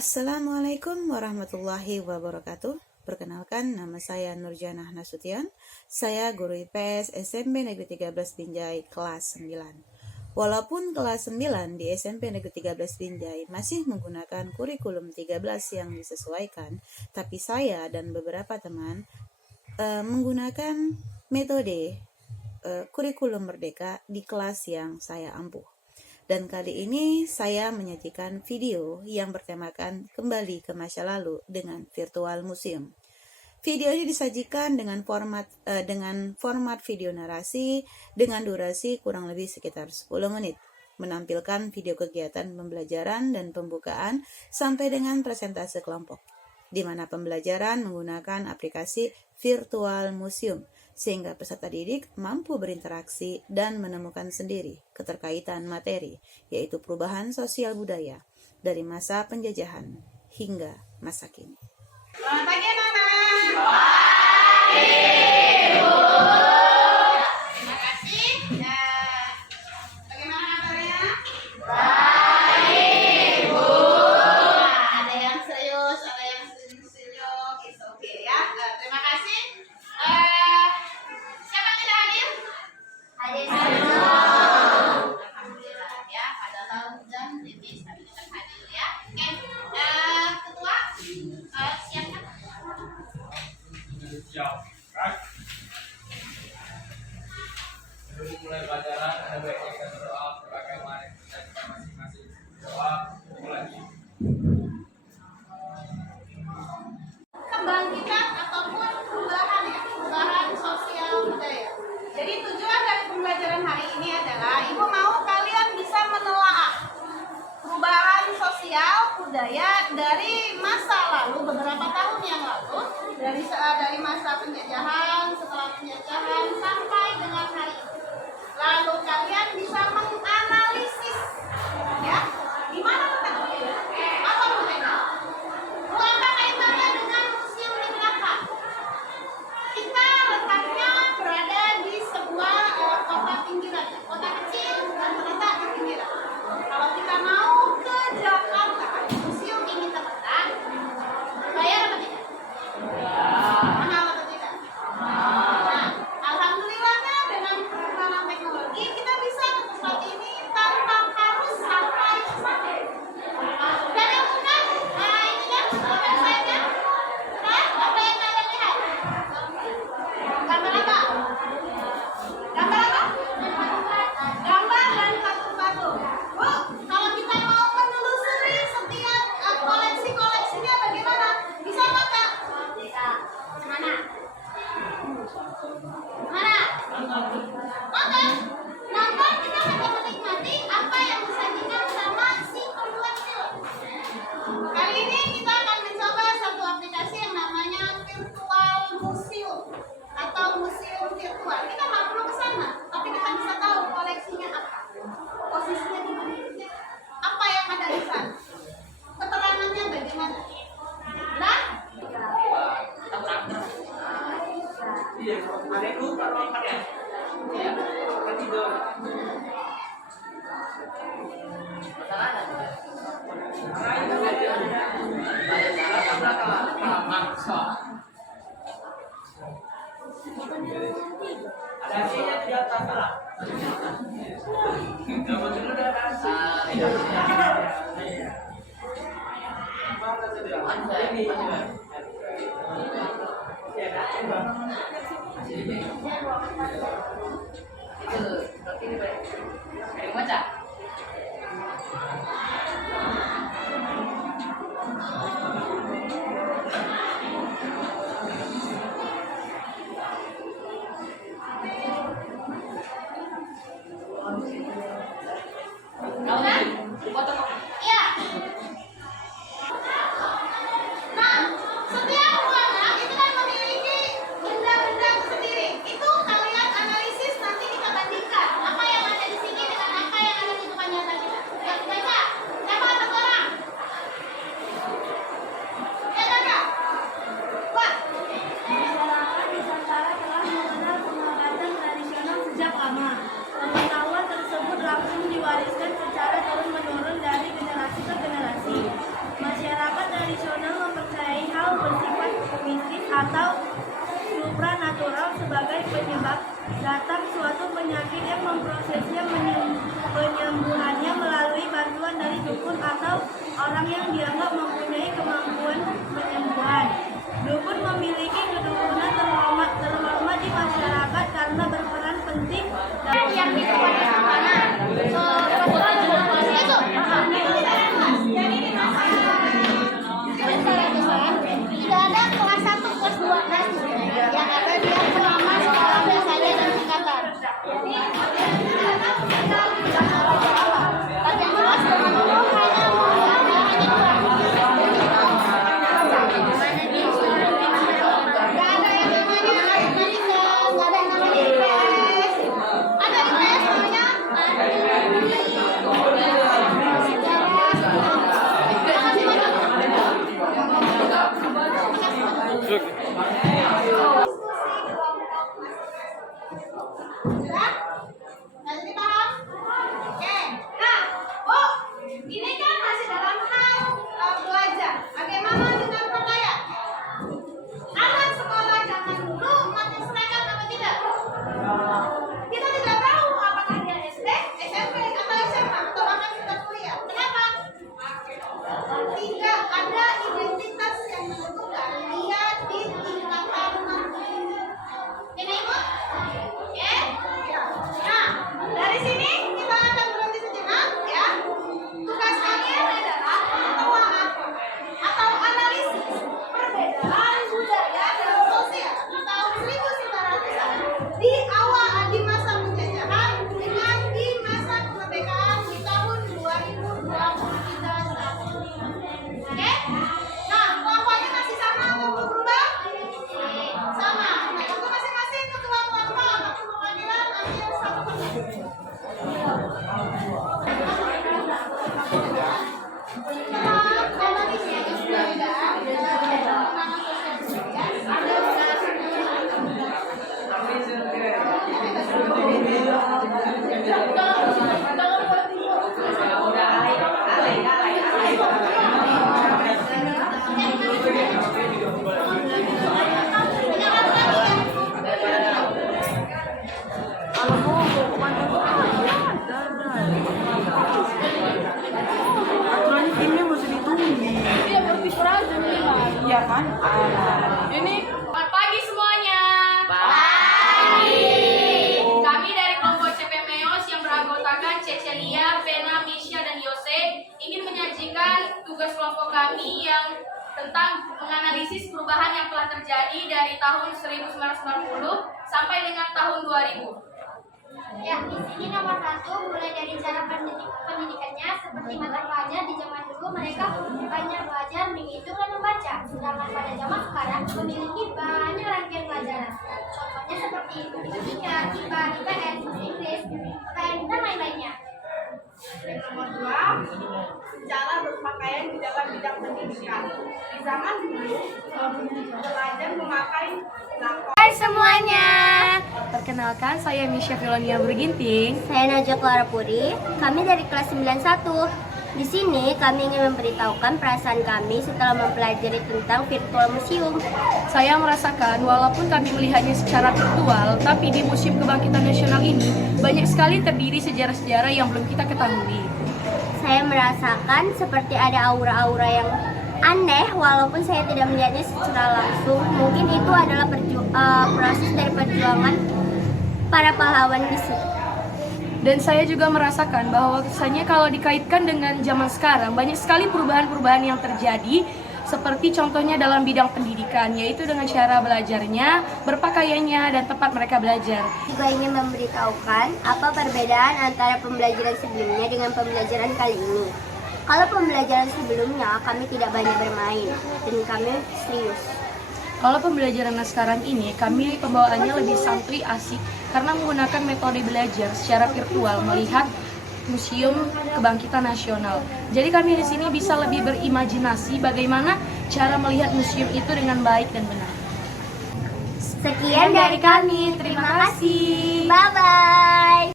Assalamualaikum warahmatullahi wabarakatuh. Perkenalkan, nama saya Nurjanah Nasution. Saya guru IPS SMP Negeri 13 Binjai kelas 9. Walaupun kelas 9 di SMP Negeri 13 Binjai masih menggunakan kurikulum 13 yang disesuaikan, tapi saya dan beberapa teman menggunakan metode kurikulum merdeka di kelas yang saya ampuh. Dan kali ini saya menyajikan video yang bertemakan kembali ke masa lalu dengan virtual museum. Video ini disajikan dengan format video narasi dengan durasi kurang lebih sekitar 10 menit, menampilkan video kegiatan pembelajaran dan pembukaan sampai dengan presentase kelompok, di mana pembelajaran menggunakan aplikasi virtual museum, sehingga peserta didik mampu berinteraksi dan menemukan sendiri keterkaitan materi, yaitu perubahan sosial budaya dari masa penjajahan hingga masa kini. Selamat pagi anak-anak. Terima kasih. Bagaimana kabarnya? Baik, Bu. Ada yang serius, ada yang senyum-senyum. It's okay ya. Terima kasih. Siapa yang tidak hadir? Hadir. Alhamdulillah ya. Padahal hujan tipis tapi tetap hadir ya. Oke. Ketua, siapkan. Siap, kan? Sebelum mulai pelajaran, ada baiknya kita berdoa sebagai mari kita masing-masing. Doa, lagi. Kebangkitan ataupun perubahan sosial budaya. Jadi tujuan dari pembelajaran hari ini adalah Ibu mau kalian bisa menelaah perubahan sosial budaya dari masa lalu, beberapa tahun yang lalu, dari masa penjajahan, setelah penjajahan sampai dengan hari ini. Lalu kalian bisa menganalisis, ya, di mana letaknya, apa bedanya, apa kaitannya dengan museum di belakang. Kita letaknya berada di sebuah kota pinggiran, kota kecil dan terletak di pinggiran. Kalau kita mau ke Jakarta, museum ini terletak, bayar apa tidak? Mahal atau tidak? Nah, alhamdulillahnya dengan perkembangan teknologi kita bisa ke tempat ini tanpa harus sampai ke sana. Dan yang bukan, ini kan website-nya. Nah, apa yang kalian lihat? Gambar apa? Gambar apa? Gambar dan patung-patung. Bu, kalau kita mau menelusuri setiap koleksi-koleksinya bagaimana? Bisa nggak, Kak? Bisa. Mana? Mana? Oke. Nah, kita akan menikmati apa yang disajikan sama si pembuat film. Kali ini kita akan mencoba satu aplikasi yang namanya virtual museum atau museum virtual. Kita nggak perlu ke sana, tapi kita bisa tahu koleksinya apa, posisinya di mana, apa yang ada di sana, keterangannya bagaimana. Nah, Iya, ada yang lupa lompat ya. Iya, tidur. Ada sihnya di atas lah. Gambar dulu di atas. iya. Nah, setiap ruangan itu kan memiliki benda-benda sendiri. Itu kalian analisis, nanti kita bandingkan apa yang ada di sini dengan apa yang ada datang suatu penyakit yang memprosesnya penyembuhannya melalui bantuan dari dukun atau orang yang dianggap mempunyai kemampuan penyembuhan. Dukun memiliki kedudukan terhormat di masyarakat karena berperan penting dalam yang di tempatnya mana? Tidak ada kelas 1, kelas 2 kan? Yang ada dia selama sekolah biasanya dan tingkatan. Tapi yang kelas hanya Nanti paham? Oke. Nah, Bu, ini kan masih dalam hal belajar. Bagaimana dengan pakaian? Anak sekolah zaman dulu pakai seragam apa tidak? Kita tidak tahu apakah dia SD, SMP, atau SMA, atau bahkan sudah kuliah. Kenapa? Tidak ada identitas yang menentukan dia di tingkatan mana. Ini Ibu? Oke? Nah, dari sini kita akan berhenti sejenak ya. Tugas kalian adalah atau analisis perbedaan budaya dan sosial di tahun 1900-an di awal di masa penjajahan dengan di masa kemerdekaan di tahun 2023 saat ini. Oke? Nah, kelompoknya masih sama atau berubah? Sama. Nah, untuk masing-masing ketua kelompok atau perwakilan ambil 1%. Selamat pagi semuanya. Pagi. Kami dari kelompok CPMEOS yang beranggotakan Cecelia, Vena, Misha, dan Yose ingin menyajikan tugas kelompok kami yang tentang menganalisis perubahan yang telah terjadi dari tahun 1990 sampai dengan tahun 2000. Ya, di sini nomor 1 mulai dari cara pendidikannya seperti mata pelajar di zaman dulu mereka banyak belajar menghitung dan membaca, sedangkan pada zaman sekarang memiliki banyak rangkaian pelajaran. Contohnya seperti matematika, IPA, IPS, bahasa Inggris, PKN dan lain-lainnya. Yang nomor 2, cara berpakaian di dalam bidang pendidikan. Di zaman dulu, pelajar memakai laptop. Hai semuanya, perkenalkan saya Misha Filonia Berginting. Saya Najwa Clara Puri, kami dari kelas 91. Di sini kami ingin memberitahukan perasaan kami setelah mempelajari tentang virtual museum. Saya merasakan walaupun kami melihatnya secara virtual, tapi di Museum Kebangkitan Nasional ini banyak sekali terdiri sejarah-sejarah yang belum kita ketahui. Saya merasakan seperti ada aura-aura yang aneh walaupun saya tidak melihatnya secara langsung. Mungkin itu adalah proses dari perjuangan para pahlawan di sini. Dan saya juga merasakan bahwa kesannya kalau dikaitkan dengan zaman sekarang banyak sekali perubahan-perubahan yang terjadi, seperti contohnya dalam bidang pendidikan, yaitu dengan cara belajarnya, berpakaiannya, dan tempat mereka belajar. Juga ingin memberitahukan apa perbedaan antara pembelajaran sebelumnya dengan pembelajaran kali ini. Kalau pembelajaran sebelumnya kami tidak banyak bermain dan kami serius. Kalau pembelajaran sekarang ini, kami pembawaannya lebih santai, asik, karena menggunakan metode belajar secara virtual melihat Museum Kebangkitan Nasional. Jadi kami di sini bisa lebih berimajinasi bagaimana cara melihat museum itu dengan baik dan benar. Sekian dari kami, terima kasih. Bye-bye.